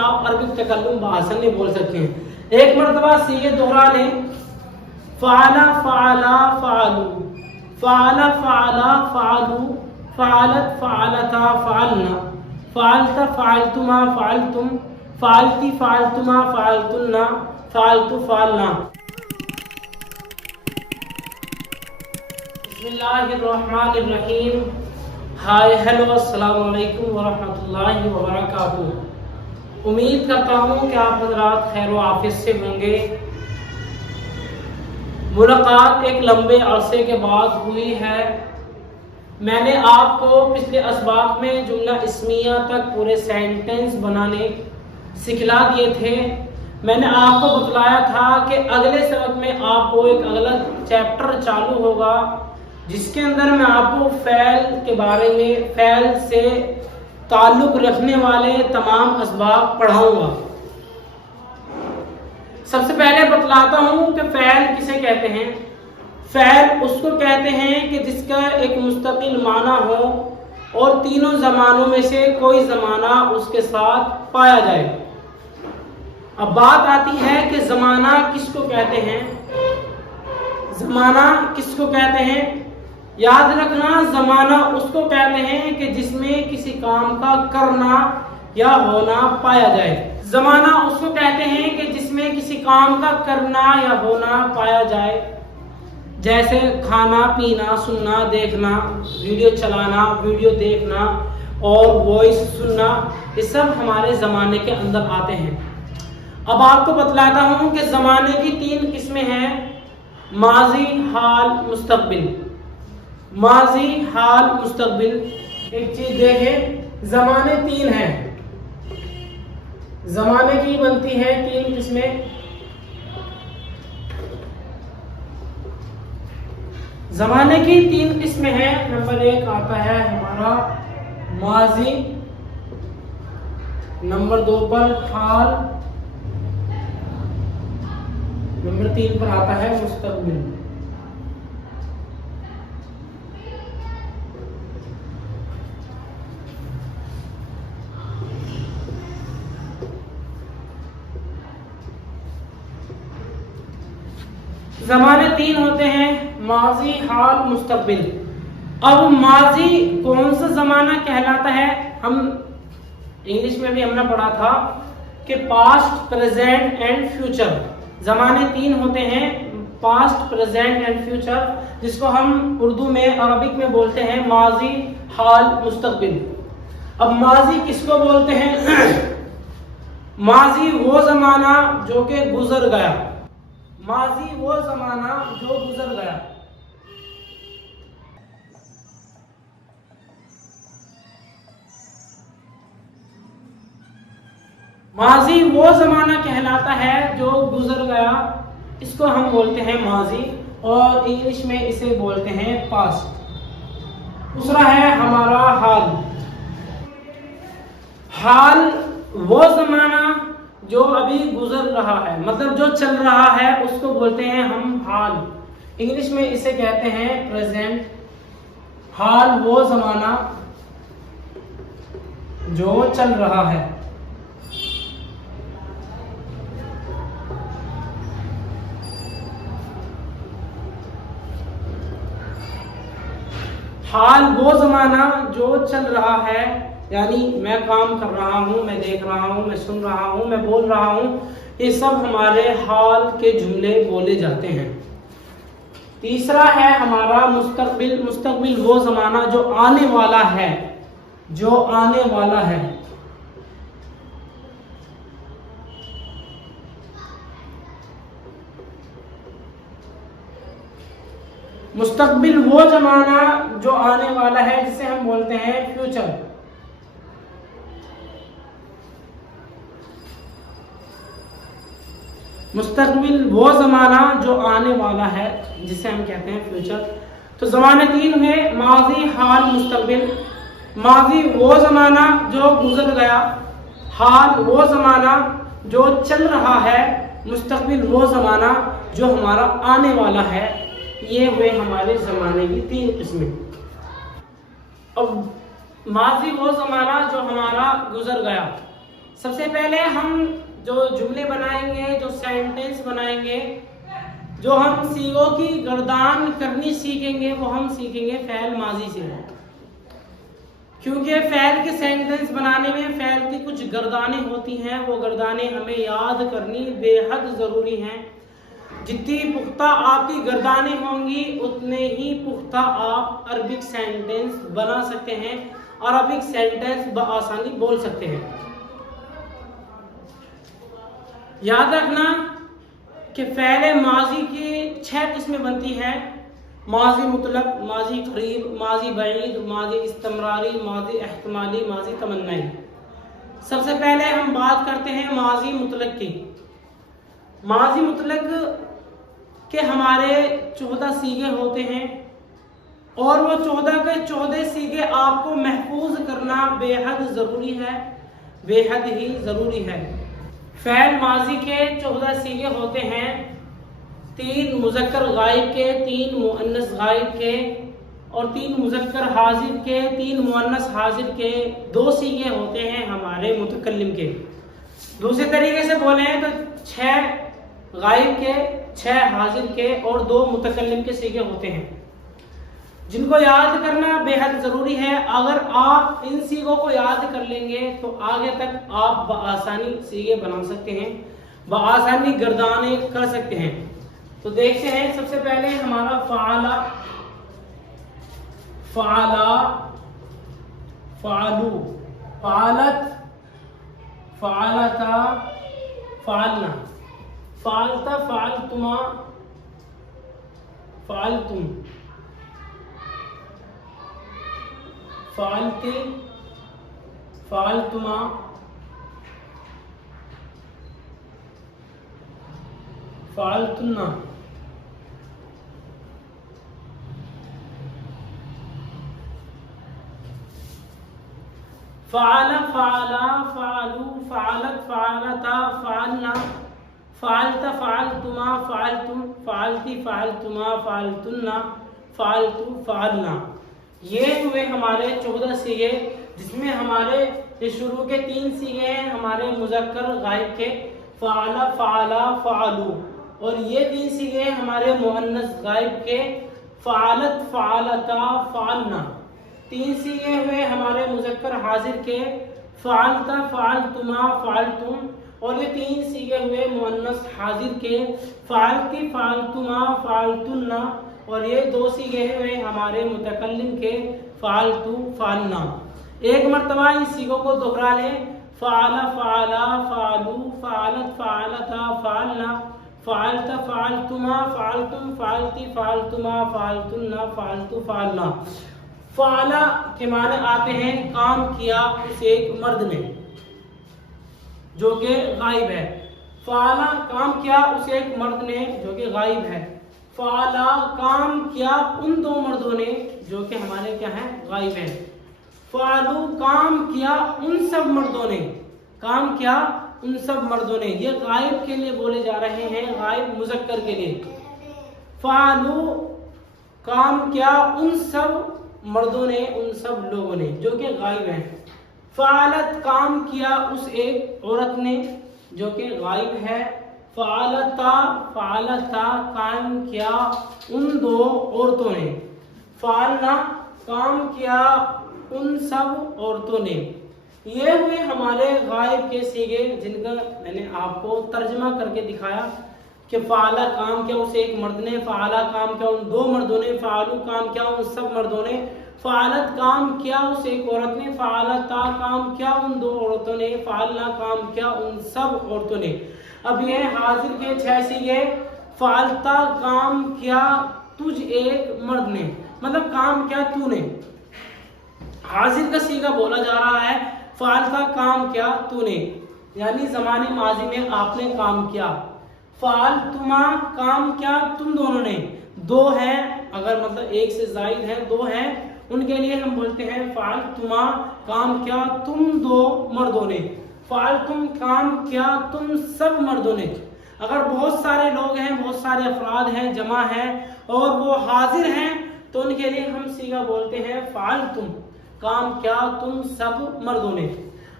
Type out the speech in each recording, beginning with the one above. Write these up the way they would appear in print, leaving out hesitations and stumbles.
آپ عربک تکلم بآسانی نہیں بول سکتے ہیں۔ ایک مرتبہ صیغے دوہرا لیں، فعل فعلا فعلو، فعل فعلا فعلو، فعلت فعلتا فعلنا، فعلت فعلتما فعلتم، فعلتی فعلتما فعلتنا، فعلت فعلنا۔ بسم اللہ الرحمن الرحیم۔ ہائے ہیلو، السلام علیکم ورحمۃ اللہ وبرکاتہ۔ امید کرتا ہوں کہ آپ حضرات خیر و عافیت سے ہوں گے۔ ملاقات ایک لمبے عرصے کے بعد ہوئی ہے۔ میں نے آپ کو پچھلے اسباق میں جملہ اسمیہ تک پورے سینٹنس بنانے سکھلا دیے تھے۔ میں نے آپ کو بتلایا تھا کہ اگلے سبق میں آپ کو ایک اگلا چیپٹر چالو ہوگا جس کے اندر میں آپ کو فعل کے بارے میں، فعل سے تعلق رکھنے والے تمام اسباق پڑھاؤں گا۔ سب سے پہلے بتلاتا ہوں کہ فعل کسے کہتے ہیں۔ فعل اس کو کہتے ہیں کہ جس کا ایک مستقل معنی ہو اور تینوں زمانوں میں سے کوئی زمانہ اس کے ساتھ پایا جائے۔ اب بات آتی ہے کہ زمانہ کس کو کہتے ہیں۔ زمانہ کس کو کہتے ہیں؟ یاد رکھنا، زمانہ اس کو کہتے ہیں کہ جس میں کسی کام کا کرنا یا ہونا پایا جائے۔ زمانہ اس کو کہتے ہیں کہ جس میں کسی کام کا کرنا یا ہونا پایا جائے، جیسے کھانا پینا، سننا دیکھنا، ویڈیو چلانا، ویڈیو دیکھنا اور وائس سننا، یہ سب ہمارے زمانے کے اندر آتے ہیں۔ اب آپ کو بتلاتا ہوں کہ زمانے کی تین قسمیں ہیں، ماضی، حال، مستقبل۔ ماضی، حال، مستقبل۔ ایک چیز دیکھیں، زمانے تین ہیں۔ زمانے کی بنتی ہے تین قسمیں۔ زمانے کی تین قسمیں ہیں۔ نمبر ایک آتا ہے ہمارا ماضی، نمبر دو پر حال، نمبر تین پر آتا ہے مستقبل۔ زمانے تین ہوتے ہیں، ماضی، حال، مستقبل۔ اب ماضی کون سا زمانہ کہلاتا ہے؟ ہم انگلش میں بھی ہم نے پڑھا تھا کہ پاسٹ، پریزنٹ اینڈ فیوچر۔ زمانے تین ہوتے ہیں، پاسٹ، پریزنٹ اینڈ فیوچر، جس کو ہم اردو میں، عربک میں بولتے ہیں ماضی، حال، مستقبل۔ اب ماضی کس کو بولتے ہیں؟ ماضی وہ زمانہ جو کہ گزر گیا۔ ماضی وہ زمانہ جو گزر گیا۔ ماضی وہ زمانہ کہلاتا ہے جو گزر گیا، اس کو ہم بولتے ہیں ماضی، اور انگلش میں اسے بولتے ہیں پاسٹ۔ دوسرا ہے ہمارا حال۔ حال وہ زمانہ جو ابھی گزر رہا ہے، مطلب جو چل رہا ہے، اس کو بولتے ہیں ہم حال۔ انگلش میں اسے کہتے ہیں پریزنٹ۔ حال وہ زمانہ جو چل رہا ہے۔ حال وہ زمانہ جو چل رہا ہے، یعنی میں کام کر رہا ہوں، میں دیکھ رہا ہوں، میں سن رہا ہوں، میں بول رہا ہوں، یہ سب ہمارے حال کے جملے بولے جاتے ہیں۔ تیسرا ہے ہمارا مستقبل۔ مستقبل وہ زمانہ جو آنے والا ہے، جو آنے والا ہے۔ مستقبل وہ زمانہ جو آنے والا ہے، جسے ہم بولتے ہیں فیوچر۔ مستقبل وہ زمانہ جو آنے والا ہے، جسے ہم کہتے ہیں فیوچر۔ تو زمانے تین ہوئے، ماضی، حال، مستقبل۔ ماضی وہ زمانہ جو گزر گیا، حال وہ زمانہ جو چل رہا ہے، مستقبل وہ زمانہ جو ہمارا آنے والا ہے۔ یہ ہوئے ہمارے زمانے کی تین قسمیں۔ اب ماضی وہ زمانہ جو ہمارا گزر گیا، سب سے پہلے ہم جو جملے بنائیں گے، جو سینٹنس بنائیں گے، جو ہم سیغوں کی گردان کرنی سیکھیں گے، وہ ہم سیکھیں گے فعل ماضی سے، کیونکہ فعل کے سینٹنس بنانے میں فعل کی کچھ گردانیں ہوتی ہیں، وہ گردانیں ہمیں یاد کرنی بے حد ضروری ہیں۔ جتنی پختہ آپ کی گردانیں ہوں گی اتنے ہی پختہ آپ عربک سینٹنس بنا سکتے ہیں اور عربک سینٹنس بآسانی بول سکتے ہیں۔ یاد رکھنا کہ فعل ماضی کی 6 قسمیں بنتی ہیں: ماضی مطلق، ماضی قریب، ماضی بعید، ماضی استمراری، ماضی احتمالی، ماضی تمنائی۔ سب سے پہلے ہم بات کرتے ہیں ماضی مطلق کی۔ ماضی مطلق کے ہمارے 14 صیغے ہوتے ہیں اور وہ 14 کے 14 صیغے آپ کو محفوظ کرنا بے حد ضروری ہے، بے حد ہی ضروری ہے۔ فعل ماضی کے 14 صیغے ہوتے ہیں: 3 مذکر غائب کے، 3 مؤنث غائب کے اور 3 مذکر حاضر کے، 3 مؤنث حاضر کے۔ 2 صیغے ہوتے ہیں ہمارے متکلم کے۔ دوسرے طریقے سے بولیں تو 6 غائب کے، 6 حاضر کے اور 2 متکلم کے صیغے ہوتے ہیں، جن کو یاد کرنا بے حد ضروری ہے۔ اگر آپ ان صیغوں کو یاد کر لیں گے تو آگے تک آپ بآسانی صیغے بنا سکتے ہیں، بآسانی گردانیں کر سکتے ہیں۔ تو دیکھتے ہیں، سب سے پہلے ہمارا فعلا، فعلا، فعلو، فعلت، فعلتا، فعلنا، فعلتا، فعلتما، فعلتم، فعلتی، فعلتما، فعلتنا، فعل، فعلا، فعلو، فعلت، فعلتا، فعلنا، فعلت، فعلتما، فعلتم، فعلتی، فعلتما، فعلتنا، فعلتو، فعلنا۔ یہ ہوئے ہمارے 14 صیغے، جس میں ہمارے شروع کے 3 صیغے ہیں ہمارے مذکر غائب کے: فعل، فعلا، فعلو، اور یہ 3 صیغے ہمارے مؤنث غائب کے: فعلت، فعلتا، فعلنا۔ 3 صیغے ہوئے ہمارے مذکر حاضر کے: فعلتا، فعلتما، فعلتم، اور یہ 3 صیغے ہوئے مؤنث حاضر کے: فعلتی، فعلتما، فعلتنا، اور یہ 2 صیغے ہوئے ہمارے متکلم کے: فعلتو، فعلنا۔ ایک مرتبہ ان صیغوں کو دوہرا لیں: فعل، فعلا، فعلو، فعلت، فعلتا، فعلنا، فعلت، فعلتما، فعلتم، فعلتی، فعلتما، فعلتنا، فعلتو، فعلنا۔ فعلا کے معنی آتے ہیں کام کیا اس ایک مرد نے جو کہ غائب ہے۔ فعلا کام کیا اس ایک مرد نے جو کہ غائب ہے۔ فعلا کام کیا ان 2 مردوں نے جو کہ ہمارے کیا ہیں، غائب ہیں۔ فعلو کام کیا ان سب مردوں نے، کام کیا ان سب مردوں نے۔ یہ غائب کے لیے بولے جا رہے ہیں، غائب مذکر کے لیے۔ فعلو کام کیا ان سب مردوں نے، ان سب لوگوں نے جو کہ غائب ہیں۔ فعلت کام کیا اس ایک عورت نے جو کہ غائب ہے۔ فعلتا، فعلتا کام کیا ان 2 عورتوں نے۔ فعلنا کام کیا ان سب عورتوں نے۔ یہ ہوئے ہمارے غائب کے صیغے، جن کا میں نے آپ کو ترجمہ کر کے دکھایا کہ فعلا کام کیا اس ایک مرد نے، فعلا کام کیا ان 2 مردوں نے، فعلو کام کیا ان سب مردوں نے، فعلت کام کیا اس ایک عورت نے، فعلتا کام کیا ان 2 عورتوں نے، فعلنا کام کیا ان سب عورتوں نے۔ اب یہ حاضر کے 6 صیغے: فعلتا کام کیا تجھ ایک مرد نے، مطلب کام کیا تو نے۔ حاضر کا صیغہ بولا جا رہا ہے فعلتا کام کیا تو نے، یعنی زمانے ماضی میں آپ نے کام کیا۔ فعلتما کام کیا تم دونوں نے، 2 ہیں، اگر مطلب ایک سے زائد ہے 2 ہیں ان کے لیے ہم بولتے ہیں فعلتما کام کیا تم 2 مردوں نے۔ فعلتم کام کیا تم سب مردوں نے۔ اگر بہت سارے لوگ ہیں، بہت سارے افراد ہیں، جمع ہیں اور وہ حاضر ہیں تو ان کے لیے ہم صیغہ بولتے ہیں فعلتم کام کیا تم سب مردوں نے۔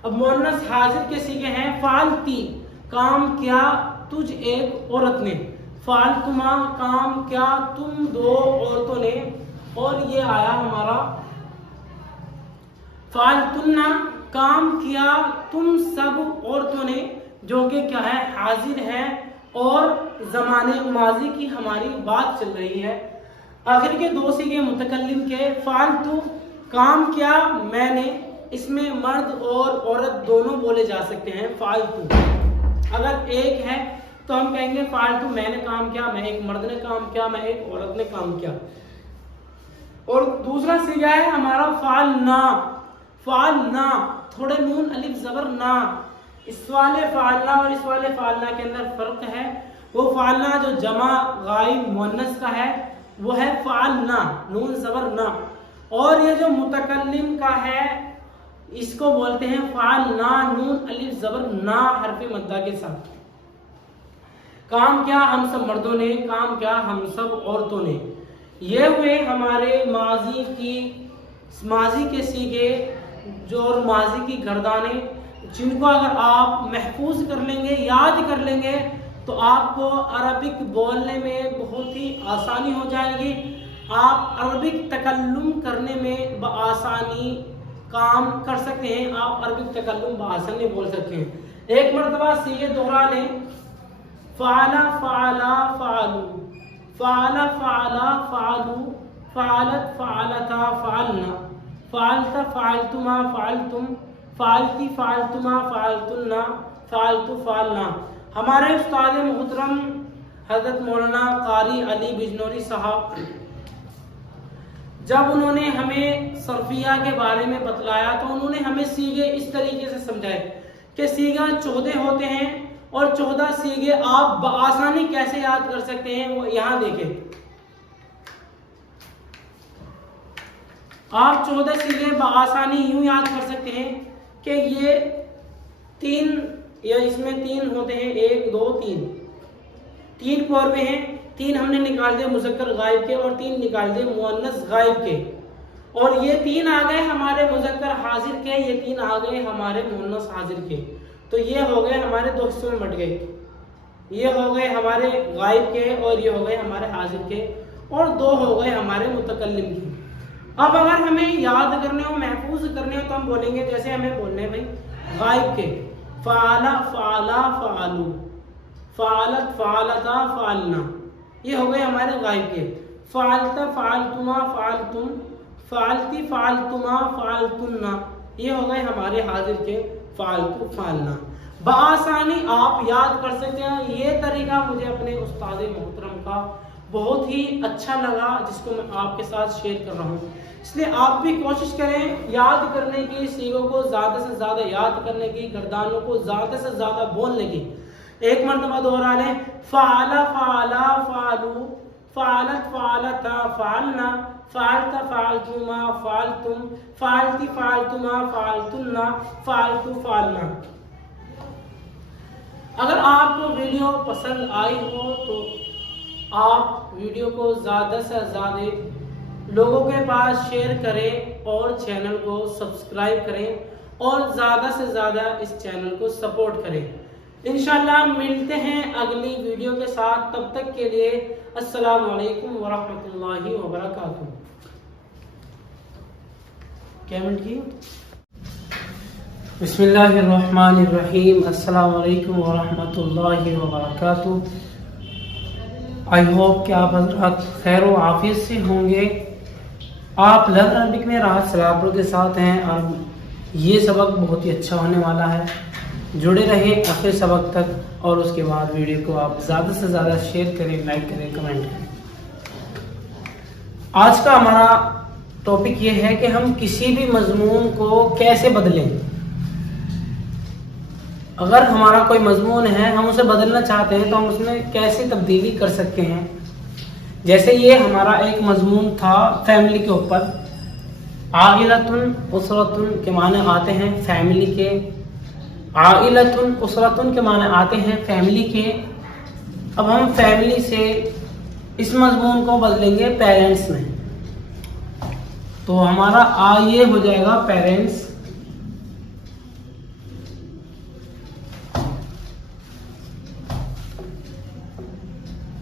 اب مؤنث حاضر کے سیغے ہیں فعلتی کام کیا تجھ ایک عورت نے، فعلتما کام کیا تم دو عورتوں نے، اور یہ آیا ہمارا فعلتنا کام کیا تم سب عورتوں نے، جو کہ کیا ہے حاضر ہے اور زمانے ماضی کی ہماری بات چل رہی ہے۔ آخر کے دو سیغے متکلم کے فعلتو کام کیا میں نے، اس میں مرد اور عورت دونوں بولے جا سکتے ہیں۔ فعلتو اگر ایک ہے تو ہم کہیں گے فعلتو میں نے کام کیا، میں ایک مرد نے کام کیا، میں ایک عورت نے کام کیا۔ اور دوسرا سیغہ ہے ہمارا فعلنا، فعلنا تھوڑے نون الف زبر نا، اس والے فعلنا اور اس والے فعلنا کے اندر فرق ہے۔ وہ فعلنا جو جمع غائب مؤنث کا ہے وہ ہے فعلنا نون زبر نا، اور یہ جو متکلم کا ہے اس کو بولتے ہیں فعلنا نون الف زبر نا حرف مدہ کے ساتھ۔ کام کیا ہم سب مردوں نے، کام کیا ہم سب عورتوں نے، یہ ہوئے ہمارے ماضی کے سیغے جو اور ماضی کی گردانیں، جن کو اگر آپ محفوظ کر لیں گے، یاد کر لیں گے تو آپ کو عربک بولنے میں بہت ہی آسانی ہو جائے گی، آپ عربک تکلم کرنے میں بآسانی کام کر سکتے ہیں، آپ عربک تکلم بآسانی بول سکتے ہیں۔ ایک مرتبہ سیغے دوہرا لیں، فعل فعلا فعلو، فعل فعلا فعلو، فعلت فعلتا فعلنا، فعلت فعلتما فعلتم، فعلتی فعلتما فعلتنا، فعلتو فعلنا۔ ہمارے استاد محترم حضرت مولانا قاری علی بجنوری صاحب جب انہوں نے ہمیں صرفیہ کے بارے میں بتلایا تو انہوں نے ہمیں سیغے اس طریقے سے سمجھائے کہ سیغہ 14 ہوتے ہیں اور 14 سیغے آپ بآسانی کیسے یاد کر سکتے ہیں، وہ یہاں دیکھیں۔ آپ 14 سیغے بآسانی یوں یاد کر سکتے ہیں کہ یہ 3 یا اس میں 3 ہوتے ہیں، 1 2 3 قوربے ہیں، 3 ہم نے نکال دے مذکر غائب کے اور 3 نکال دے مؤنث غائب کے، اور یہ 3 آ گئے ہمارے مذکر حاضر کے، یہ 3 آ گئے ہمارے مؤنث حاضر کے، تو یہ ہو گئے ہمارے 2 حصوں میں بٹ گئے، یہ ہو گئے ہمارے غائب کے اور یہ ہو گئے ہمارے حاضر کے، اور 2 ہو گئے ہمارے متکلم کے۔ اب اگر ہمیں یاد کرنے ہو، محفوظ کرنے ہو، تو ہم بولیں گے جیسے ہمیں بولنے بھائی غائب کے فعل فعلا فعلو، فعلت فعلتا فعلنا، یہ ہو گئے ہمارے غائب کے۔ فعلت فعلتما فعلتم، فعلتی فعلتما فعلتنا، یہ ہو گئے ہمارے حاضر کے فعلتو فعلنا۔ بآسانی آپ یاد کر سکتے ہیں۔ یہ طریقہ مجھے اپنے استاد محترم کا بہت ہی اچھا لگا، جس کو میں آپ کے ساتھ شیئر کر رہا ہوں، اس لیے آپ بھی کوشش کریں یاد کرنے کی، سیغوں کو زیادہ سے زیادہ یاد کرنے کی، گردانوں کو زیادہ سے زیادہ بولنے کی۔ ایک مرتبہ دوہرا لیں، فعل فعلا فعلو، فعلت فعلتا فعلنا، فعلت فعلتما فعلتم، فعلتی فعلتما فعلتنا، فعلتو فعلنا۔ اگر آپ کو ویڈیو پسند آئی ہو تو آپ ویڈیو کو زیادہ سے زیادہ لوگوں کے پاس شیئر کریں اور چینل کو سبسکرائب کریں اور زیادہ سے زیادہ اس چینل کو سپورٹ کریں۔ انشاءاللہ ملتے ہیں اگلی ویڈیو کے ساتھ، تب تک کے لیے السلام علیکم ورحمۃ اللہ وبرکاتہ۔ کمنٹ کی بسم اللہ الرحمن الرحیم، السلام علیکم ورحمۃ اللہ وبرکاتہ۔ آئی ہوپ کہ آپ حضرات خیر و عافیت سے ہوں گے۔ آپ لرن عربک میں راحت سلاپور کے ساتھ ہیں اور یہ سبق بہت ہی اچھا ہونے والا ہے، جڑے رہیں آخر سبق تک، اور اس کے بعد ویڈیو کو آپ زیادہ سے زیادہ شیئر کریں، لائک کریں، کمنٹ کریں۔ آج کا ہمارا ٹاپک یہ ہے کہ ہم کسی بھی مضمون کو کیسے بدلیں۔ اگر ہمارا کوئی مضمون ہے، ہم اسے بدلنا چاہتے ہیں تو ہم اس میں کیسے تبدیلی کر سکتے ہیں۔ جیسے یہ ہمارا ایک مضمون تھا فیملی کے اوپر، عائلۃن اسرۃن کے معنی آتے ہیں فیملی کے، عائلۃن اسرۃن کے معنی آتے ہیں فیملی کے۔ اب ہم فیملی سے اس مضمون کو بدلیں گے پیرنٹس میں، تو ہمارا یہ ہو جائے گا پیرنٹس،